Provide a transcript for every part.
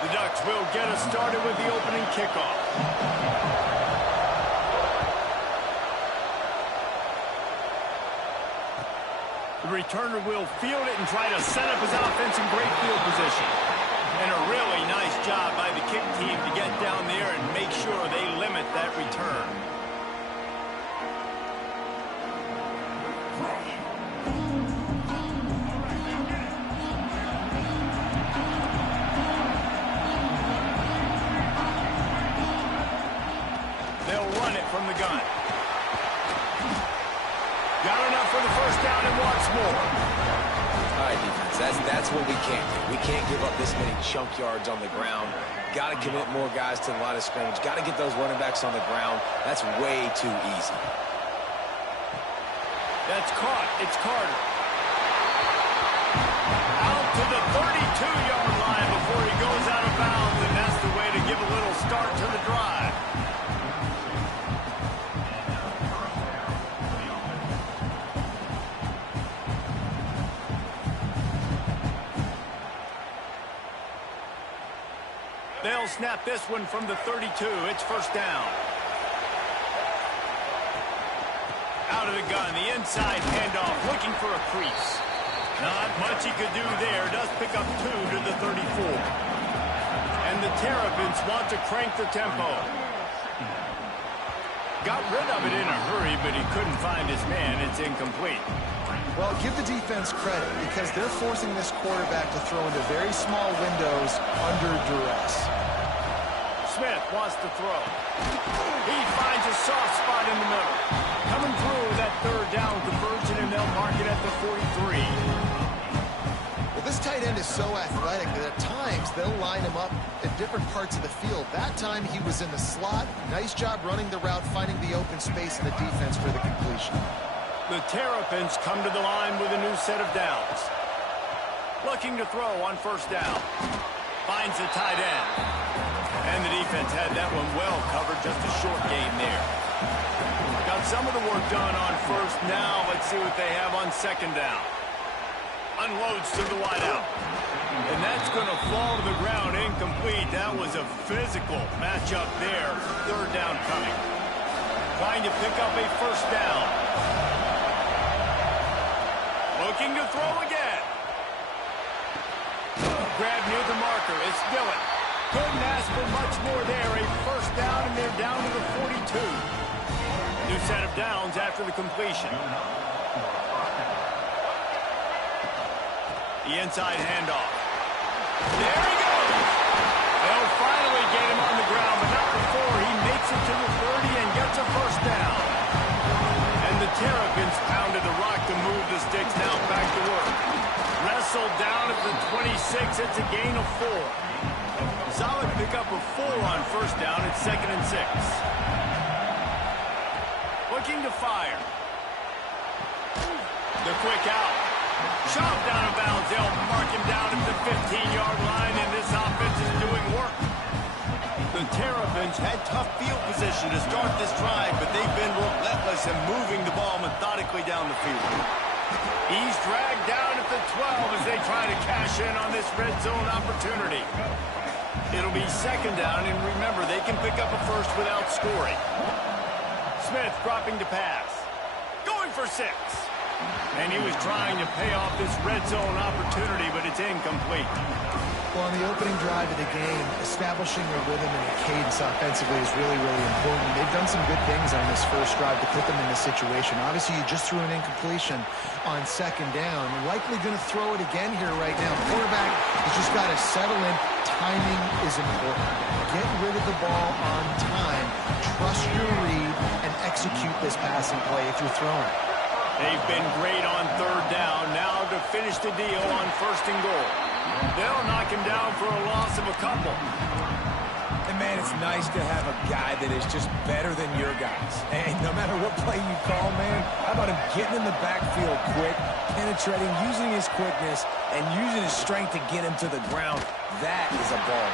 The Ducks will get us started with the opening kickoff. The returner will field it and try to set up his offense in great field position. And a really nice job by the kick team to get down there and make sure they limit that return. They'll run it from the gun. Got enough for the first down and wants more. All right, defense, that's what we can't do. We can't give up this many chunk yards on the ground. Got to commit more guys to the line of scrimmage. Got to get those running backs on the ground. That's way too easy. That's caught. It's Carter. Out to the 32-yard line before he goes out of bounds, and that's the way to give a little start to the drive. They'll snap this one from the 32. It's first down. Out of the gun, the inside handoff, looking for a crease. Not much he could do there. Does pick up 2 to the 34. And the Terrapins want to crank the tempo. Got rid of it in a hurry, but he couldn't find his man. It's incomplete. Well, give the defense credit because they're forcing this quarterback to throw into very small windows under duress. Smith wants to throw. He finds a soft spot in the middle. Coming through that third down conversion, and they'll mark it at the 43. Well, this tight end is so athletic that at times they'll line him up at different parts of the field. That time he was in the slot. Nice job running the route, finding the open space in the defense for the completion. The Terrapins come to the line with a new set of downs. Looking to throw on first down. Finds the tight end. And the defense had that one well covered, just a short game there. Got some of the work done on first. Now let's see what they have on second down. Unloads to the wideout. And that's going to fall to the ground incomplete. That was a physical matchup there. Third down coming. Trying to pick up a first down. Looking to throw again. Grab near the marker. It's Dillon. Couldn't ask for much more there. A first down, and they're down to the 42. New set of downs after the completion. The inside handoff. There he goes. They'll finally get him on the ground, but not before he makes it to the 30 and gets a first down. And the Terrapins pounded the rock to move the sticks. Now back to work. Wrestled down at the 26. It's a gain of 4. Solid pickup of 4 on first down. It's 2nd and 6. Looking to fire. The quick out. Shoved out of bounds. They'll mark him down at the 15-yard line, and this offense is doing work. The Terrapins had tough field position to start this drive, but they've been relentless in moving the ball methodically down the field. He's dragged down at the 12 as they try to cash in on this red zone opportunity. It'll be second down, and remember, they can pick up a first without scoring. Smith dropping to pass. Going for 6. And he was trying to pay off this red zone opportunity, but it's incomplete. Well, on the opening drive of the game, establishing a rhythm and a cadence offensively is really, really important. They've done some good things on this first drive to put them in this situation. Obviously, you just threw an incompletion on second down. Likely going to throw it again here right now. The quarterback has just got to settle in. Timing is important. Get rid of the ball on time. Trust your read and execute this passing play if you're throwing. They've been great on third down. Now to finish the deal on first and goal. They'll knock him down for a loss of a couple. And, man, it's nice to have a guy that is just better than your guys. And no matter what play you call, man, how about him getting in the backfield quick, penetrating, using his quickness, and using his strength to get him to the ground. That is a ball.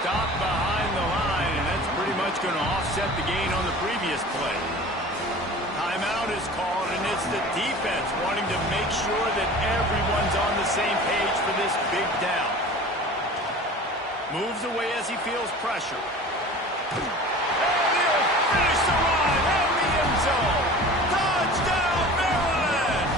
Stopped behind the line, and that's pretty much going to offset the gain on the previous play. Timeout is called, and it's the defense wanting to make sure that everyone's on the same page for this big down. Moves away as he feels pressure. And he'll finish the run in the end zone. Touchdown, Maryland!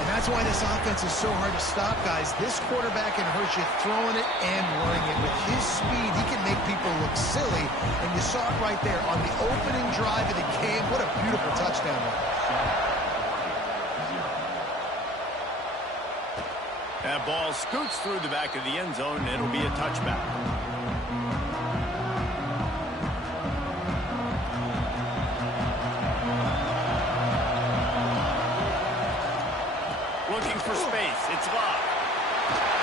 And that's why this offense is so hard to stop, guys. This quarterback can hurt you throwing it and running it. With his speed, he can make people look silly. And you saw it right there on the opening drive of the game. What a beautiful touchdown run. That ball scoots through the back of the end zone, and it'll be a touchback. Looking for space. It's Love.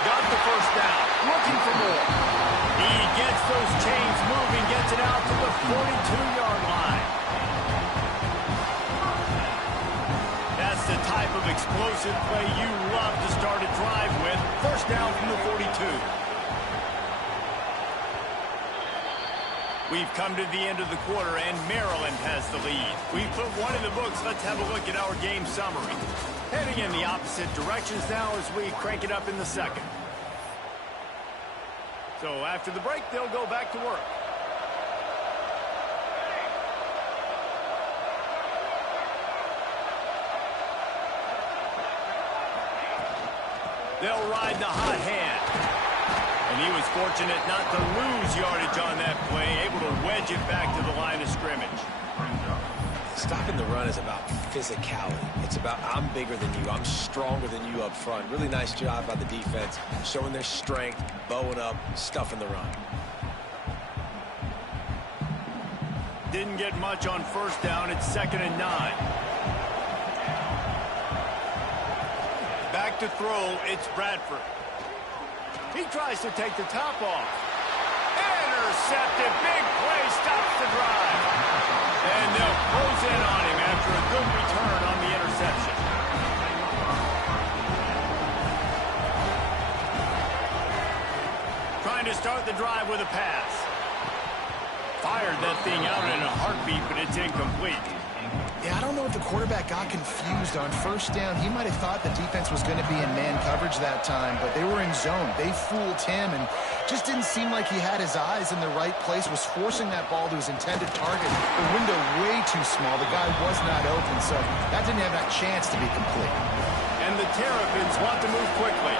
Got the first down. Looking for more. He gets those chains moving, gets it out to the 42-yard line. That's the type of explosive play you love to start a drive with. First down from the 42. We've come to the end of the quarter, and Maryland has the lead. We've put one in the books. Let's have a look at our game summary. Heading in the opposite directions now as we crank it up in the second. So after the break, they'll go back to work. They'll ride the hot hand. And he was fortunate not to lose yardage on that play, able to wedge it back to the line of scrimmage. Stopping the run is about physicality. It's about I'm bigger than you. I'm stronger than you up front. Really nice job by the defense, showing their strength, bowing up, stuffing the run. Didn't get much on first down. It's 2nd and 9. Back to throw, it's Bradford. He tries to take the top off. Intercepted, big play, stops the drive. And they'll close in on him after a good return on the interception. Trying to start the drive with a pass. Fired that thing out in a heartbeat, but it's incomplete. Yeah, I don't know if the quarterback got confused on first down. He might have thought the defense was going to be in man coverage that time, but they were in zone. They fooled him and just didn't seem like he had his eyes in the right place, was forcing that ball to his intended target. The window way too small. The guy was not open, so that didn't have that chance to be complete. And the Terrapins want to move quickly.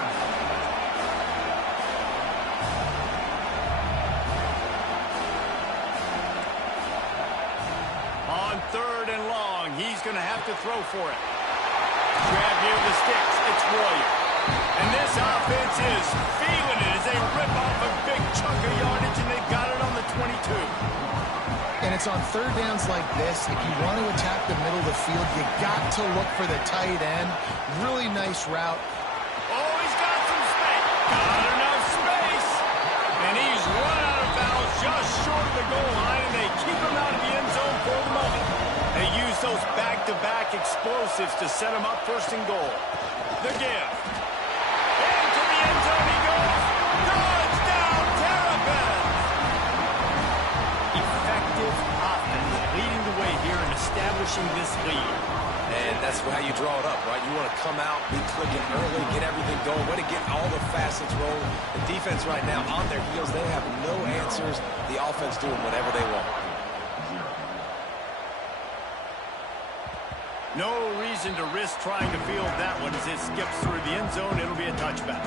On 3rd and long, he's going to have to throw for it. Grab near the sticks. It's Royer. And this offense is feeling it as they rip off a big chunk of yardage, and they've got it on the 22. And it's on third downs like this. If you want to attack the middle of the field, you got to look for the tight end. Really nice route. Oh, he's got some space. Got enough space. And he's run out of bounds just short of the goal line, and they keep him out of the end zone for the moment. They use those back-to-back explosives to set him up 1st and goal. The give. Into the end zone he goes. Touchdown, Terrapins! Effective offense leading the way here and establishing this lead. And that's how you draw it up, right? You want to come out, be clicking early, get everything going, way to get all the facets rolling. The defense right now on their heels, they have no answers. The offense doing whatever they want. No reason to risk trying to field that one as it skips through the end zone. It'll be a touchback.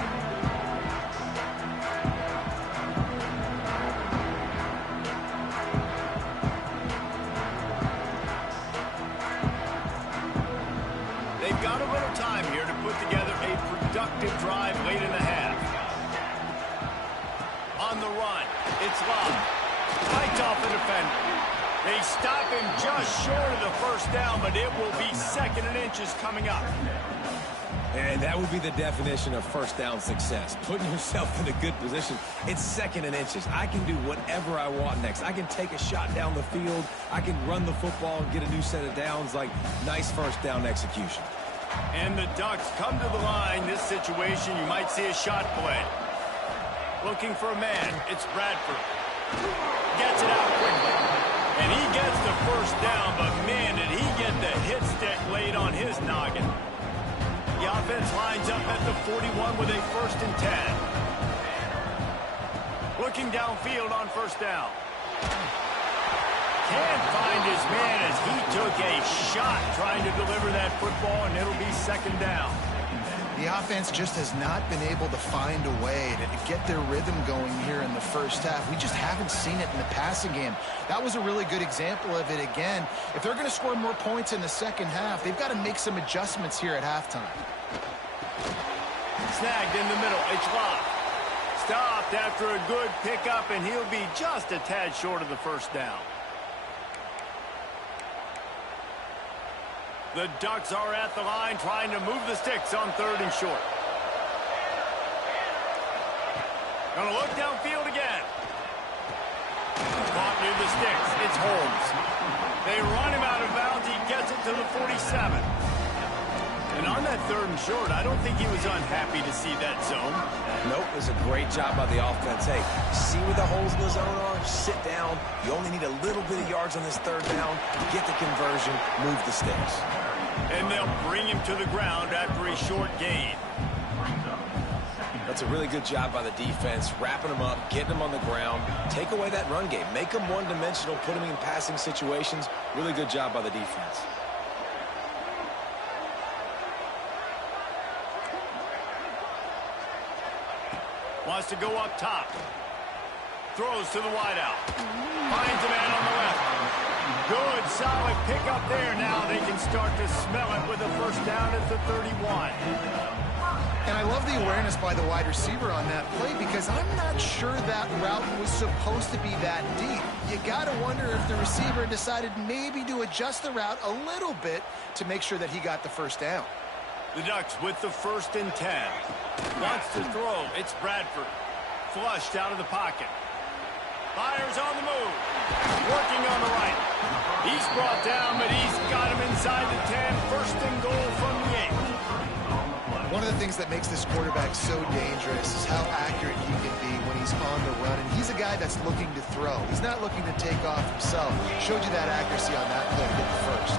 They've got a little time here to put together a productive drive late in the half. On the run, it's Love. Fights off the defender. They stop him just short of the first down, but it will be 2nd and inches coming up. And that would be the definition of first down success. Putting yourself in a good position. It's 2nd and inches. I can do whatever I want next. I can take a shot down the field. I can run the football and get a new set of downs. Like, nice first down execution. And the Ducks come to the line. This situation, you might see a shot play. Looking for a man. It's Bradford. Gets it out quickly. And he gets the first down, but man, did he get the hit stick laid on his noggin. The offense lines up at the 41 with a 1st and 10. Looking downfield on first down. Can't find his man as he took a shot trying to deliver that football, and it'll be second down. The offense just has not been able to find a way to get their rhythm going here in the first half. We just haven't seen it in the passing game. That was a really good example of it again. If they're going to score more points in the second half, they've got to make some adjustments here at halftime. Snagged in the middle. It's locked. Stopped after a good pickup, and he'll be just a tad short of the first down. The Ducks are at the line trying to move the sticks on third and short. Gonna look downfield again. Caught near the sticks. It's Holmes. They run him out of bounds. He gets it to the 47. And on that third and short, I don't think he was unhappy to see that zone. Nope, it was a great job by the offense. Hey, see where the holes in the zone are? Sit down. You only need a little bit of yards on this third down. Get the conversion. Move the sticks. And they'll bring him to the ground after a short gain. That's a really good job by the defense, wrapping them up, getting them on the ground. Take away that run game. Make them one-dimensional, put them in passing situations. Really good job by the defense. Wants to go up top. Throws to the wideout. Finds a man on the left. Good, solid pickup there. Now they can start to smell it with a first down at the 31. And I love the awareness by the wide receiver on that play because I'm not sure that route was supposed to be that deep. You got to wonder if the receiver decided maybe to adjust the route a little bit to make sure that he got the first down. The Ducks with the 1st and 10. Wants to throw. It's Bradford. Flushed out of the pocket. Fires on the move. Working on the right. He's brought down, but he's got him inside the 10. 1st and goal from the 8. One of the things that makes this quarterback so dangerous is how accurate he can be when he's on the run. And he's a guy that's looking to throw. He's not looking to take off himself. Showed you that accuracy on that play to get the first.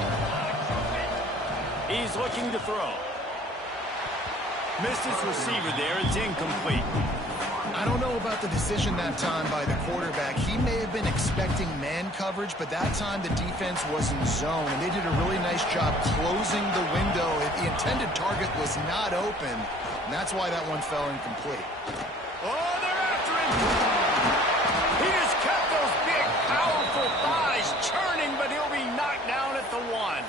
He's looking to throw. Missed his receiver there. It's incomplete. I don't know about the decision that time by the quarterback. He may have been expecting man coverage, but that time the defense was in zone, and they did a really nice job closing the window. The intended target was not open, and that's why that one fell incomplete. Oh, they're after him. He just kept those big, powerful thighs churning, but he'll be knocked down at the 1.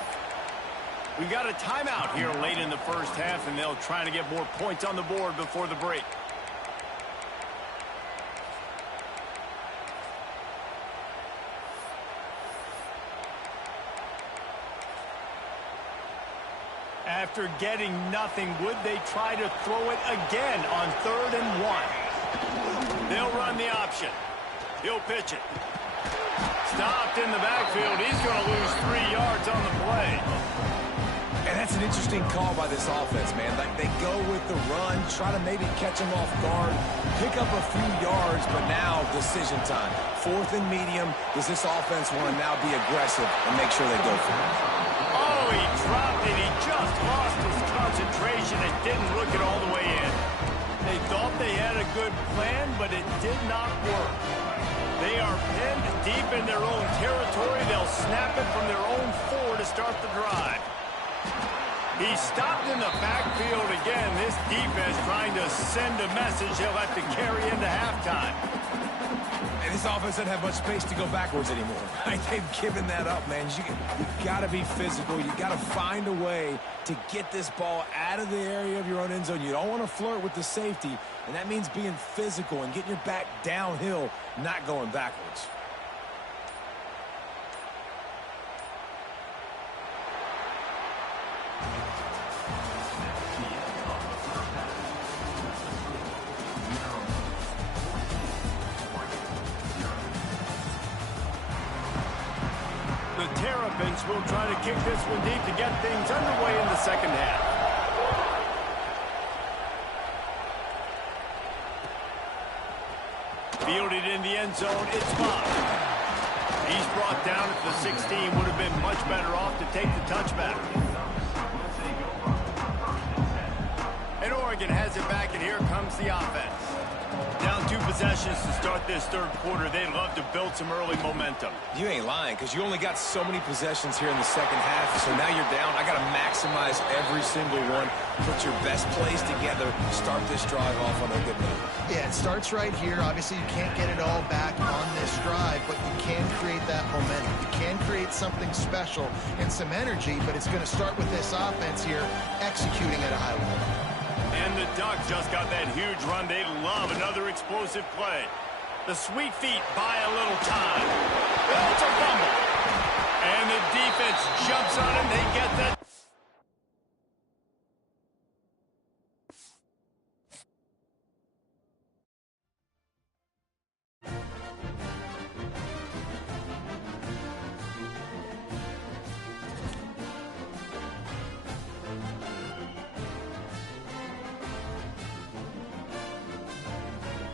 We've got a timeout here late in the first half, and they'll try to get more points on the board before the break. After getting nothing, would they try to throw it again on 3rd and 1? They'll run the option. He'll pitch it. Stopped in the backfield. He's going to lose 3 yards on the play. And that's an interesting call by this offense, man. Like, they go with the run, try to maybe catch him off guard, pick up a few yards, but now decision time. 4th and medium. Does this offense want to now be aggressive and make sure they go for it? Oh, he dropped it. He just lost his concentration and didn't look it all the way in. They thought they had a good plan, but it did not work. They are pinned deep in their own territory. They'll snap it from their own 4 to start the drive. He stopped in the backfield again. This defense trying to send a message he'll have to carry into halftime. And this offense doesn't have much space to go backwards anymore. Like, they've given that up, man. You got to be physical. You got to find a way to get this ball out of the area of your own end zone. You don't want to flirt with the safety, and that means being physical and getting your back downhill, not going backwards. The Terrapins will try to kick this one deep to get things underway in the second half. Fielded in the end zone, it's Bob. He's brought down at the 16. Would have been much better off to take the touchback. And Oregon has it back, and here comes the offense. Down 2 possessions to start this third quarter. They'd love to build some early momentum. You ain't lying, because you only got so many possessions here in the second half, so now you're down. I got to maximize every single one. Put your best plays together. Start this drive off on a good note. Yeah, it starts right here. Obviously, you can't get it all back on this drive, but you can create that momentum. You can create something special and some energy, but it's going to start with this offense here executing at a high level. And the Ducks just got that huge run. They love another explosive play. The sweet feet buy a little time. Well, it's a fumble. And the defense jumps on him. They get the